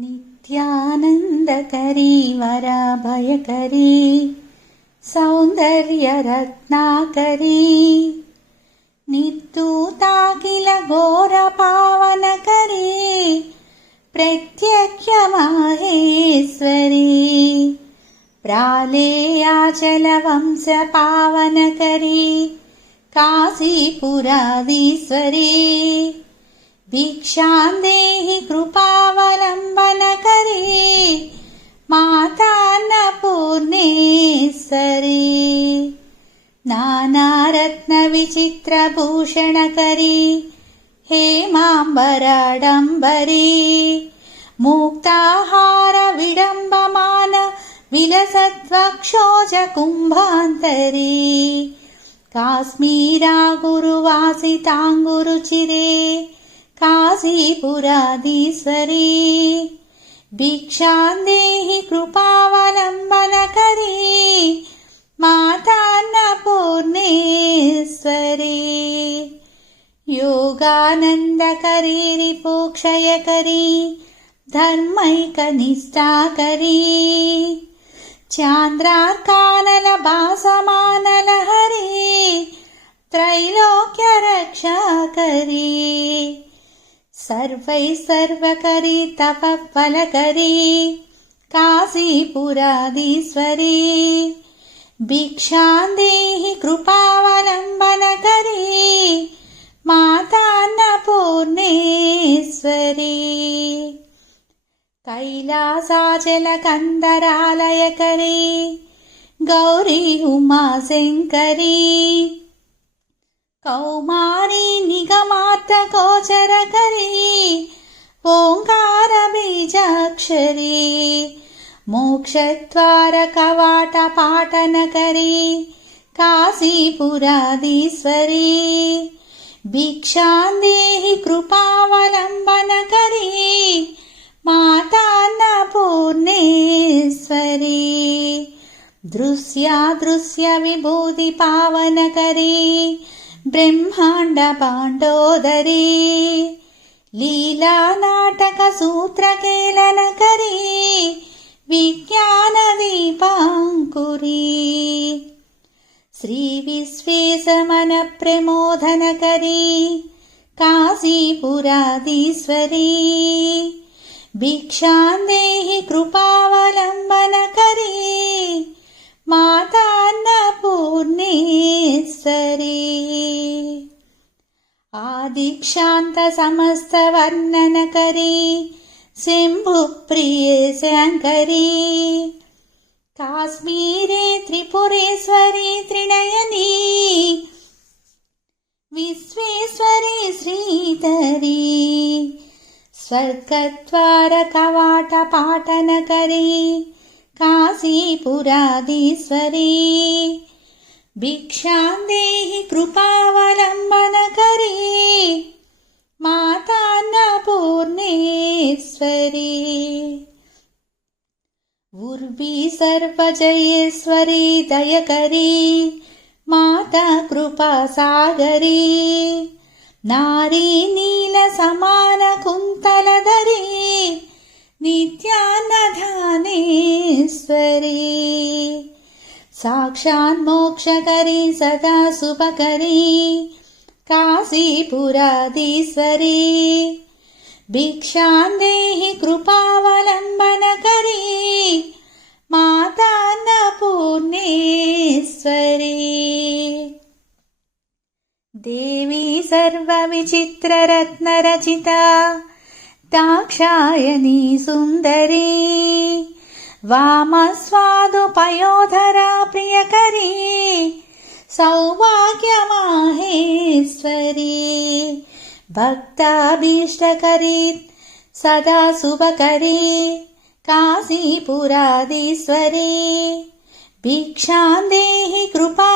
नित्यानन्दकरी वराभयकरी सौन्दर्यरत्नाकरी निर्दूताखिल घोरपावनकरी प्रत्यक्षमाहेश्वरी प्रालेयाचलवंशपावनकरी काशीपुराधीश्वरी भिक्षां देहि कृपावलम्बनकरी मातान्नपूर्णेश्वरी नानारत्नविचित्रभूषणकरी हेमाम्बराडम्बरी मुक्ताहारविडम्बमान विलसद्वक्षोजकुम्भान्तरी काश्मीरा गुरुवासिताङ्गुरुचिरे काशीपुराधीश्वरी। भिक्षां देहि कृपावलम्बनकरी। मातान्नपूर्णेश्वरी योगानन्दकरी रिपोक्षयकरी धर्मैकनिष्ठाकरी। चान्द्रार्कानलभासमानलहरी त्रैलोक्यरक्षाकरी सर्वैः सर्वकरी तपः फलकरी काशीपुराधीश्वरी भिक्षां देहि कृपावलम्बनकरी मातान्नपूर्णेश्वरी कैलासाचलकन्दरालयकरी गौरी उमाशङ्करी कौमारी निगमार्थगोचरकरी ओङ्कारबीजाक्षरी मोक्षद्वारकवाटपाटनकरी काशीपुराधीश्वरी भिक्षां देहि कृपावलम्बनकरी मातान्नपूर्णेश्वरी दृश्यादृश्यविभूतिपावनकरी ब्रह्माण्डपाण्डोदरी लीलानाटकसूत्रकेलनकरी विज्ञानदीपाङ्कुरी। श्रीविश्वेशमनप्रमोदनकरी काशीपुराधीश्वरी। भिक्षां देहि कृपावलम्बनकरी मातान्नपूर्णेश्वरी आदिक्षान्तसमस्तवर्णनकरी शम्भुप्रिये शङ्करी काश्मीरे त्रिपुरेश्वरी त्रिनयनी विश्वेश्वरी श्रीधरी स्वर्गद्वारकवाटपाटनकरी काशीपुराधीश्वरी। भिक्षां देहि कृपावलम्बनकरी सर्वजयेश्वरी दयकरी माता कृपासागरी नारी नीलसमानकुन्तलधरी नित्यान्नधानेश्वरी साक्षान्मोक्षकरी सदा शुभकरी काशीपुराधीश्वरी भिक्षां देहि सर्वविचित्ररत्नरचिता दाक्षायणी सुन्दरी वामस्वादुपयोधरा प्रियकरी सौभाग्यमाहेश्वरी भक्ताभीष्टकरी सदा शुभकरी काशीपुराधीश्वरी भिक्षां देहि कृपावलम्बनकरी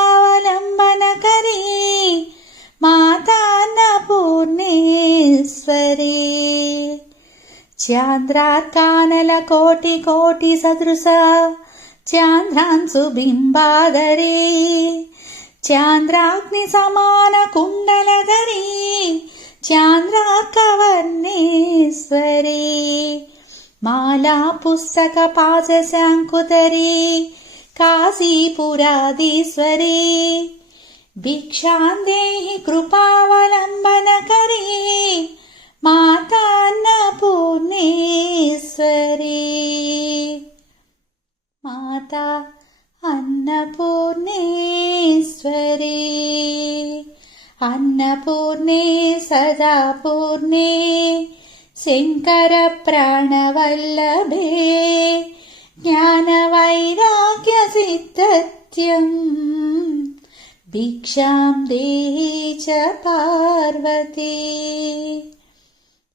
పరమేశ్వరే చాంద్రార్కానల కోటి కోటి సదృశ చాంద్రాంశుబింబాధరే చాంద్రాగ్ని సమాన కుండలధరీ చాంద్రాకవర్ణేశ్వరీ మాలా పుస్తక పాశశాంకుతరీ కాశీపురాధీశ్వరీ. देहि कृपावलम्बनकरी मातान्नपूर्णेश्वरी माता अन्नपूर्णेश्वरी अन्नपूर्णे सदा पूर्णे शङ्करप्राणवल्लभे ज्ञानवैराग्यसिद्धत्यम् भिक्षां देहि च पार्वती।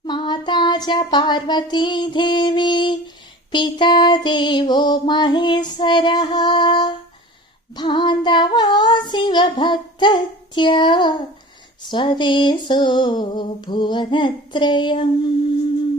माता च पार्वती देवी पिता देवो महेश्वरः। बान्धवा शिवभक्तत्य स्वदेशो भुवनत्रयम्